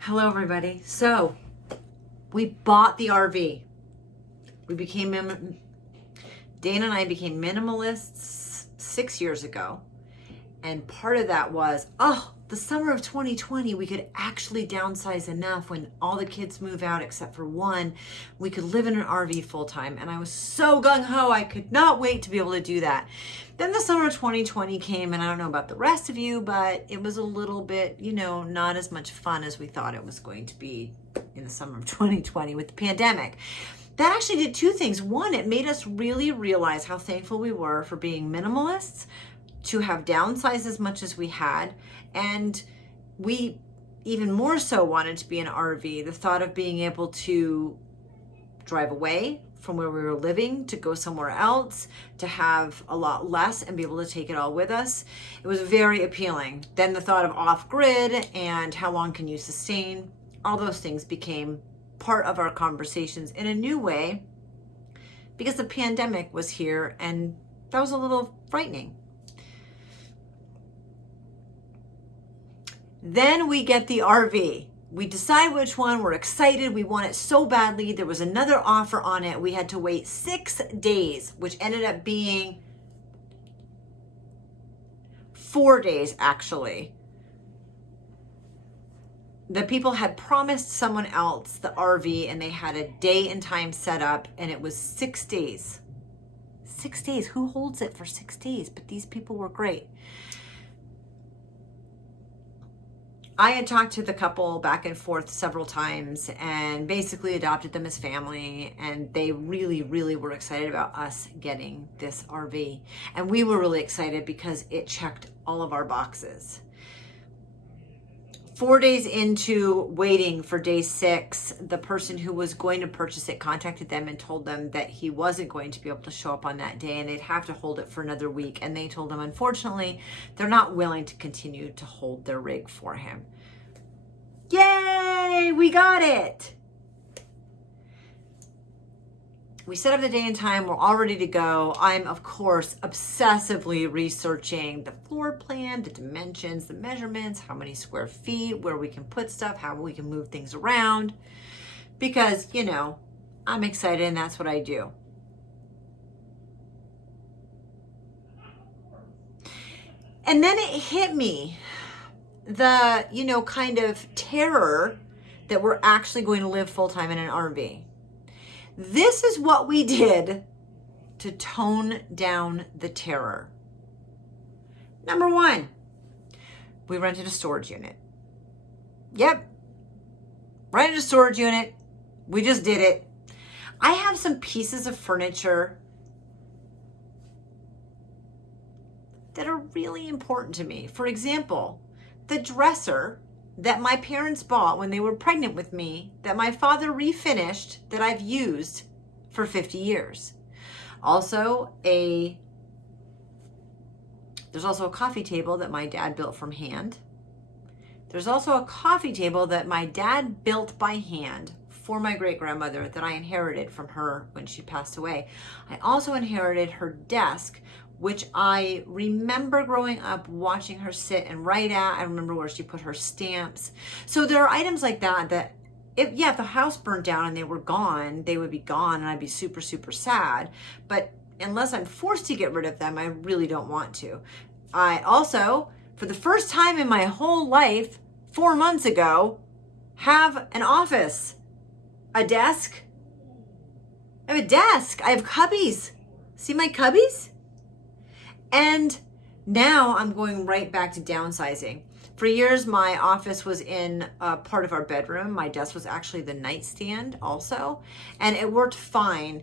Hello, everybody. So we bought the RV. We became, Dana and I became minimalists 6 years ago. And part of that was, the summer of 2020, we could actually downsize enough when all the kids move out except for one. We could live in an RV full time. And I was so gung-ho, I could not wait to be able to do that. Then the summer of 2020 came, and I don't know about the rest of you, but it was a little bit, not as much fun as we thought it was going to be in the summer of 2020 with the pandemic. That actually did two things. One, it made us really realize how thankful we were for being minimalists, to have downsized as much as we had. And we even more so wanted to be an RV. The thought of being able to drive away from where we were living to go somewhere else, to have a lot less and be able to take it all with us, it was very appealing. Then the thought of off-grid and how long can you sustain, all those things became part of our conversations in a new way because the pandemic was here, and that was a little frightening. Then we get the RV. We decide which one. We're excited. We want it so badly. There was another offer on it. We had to wait 6 days, which ended up being 4 days, actually. The people had promised someone else the RV, and they had a day and time set up, and it was 6 days. 6 days. Who holds it for 6 days? But these people were great. I had talked to the couple back and forth several times and basically adopted them as family, and they really, really were excited about us getting this RV. And we were really excited because it checked all of our boxes. 4 days into waiting for day 6, the person who was going to purchase it contacted them and told them that he wasn't going to be able to show up on that day and they'd have to hold it for another week. And they told him, unfortunately, they're not willing to continue to hold their rig for him. Yay, we got it. We set up the day and time. We're all ready to go. I'm, of course, obsessively researching the floor plan, the dimensions, the measurements, how many square feet, where we can put stuff, how we can move things around. Because, I'm excited and that's what I do. And then it hit me, the, kind of terror that we're actually going to live full-time in an RV. This is what we did to tone down the terror. Number one, we rented a storage unit. Yep, rented a storage unit. We just did it. I have some pieces of furniture that are really important to me. For example, the dresser that my parents bought when they were pregnant with me, that my father refinished, that I've used for 50 years. Also, there's also a coffee table that my dad built from hand. There's also a coffee table that my dad built by hand for my great-grandmother that I inherited from her when she passed away. I also inherited her desk, which I remember growing up watching her sit and write at. I remember where she put her stamps. So there are items like that if the house burnt down and they were gone, they would be gone and I'd be super, super sad. But unless I'm forced to get rid of them, I really don't want to. I also, for the first time in my whole life, 4 months ago, have an office, a desk. I have a desk. I have cubbies. See my cubbies? And now I'm going right back to downsizing. For years, my office was in a part of our bedroom. My desk was actually the nightstand also, and it worked fine.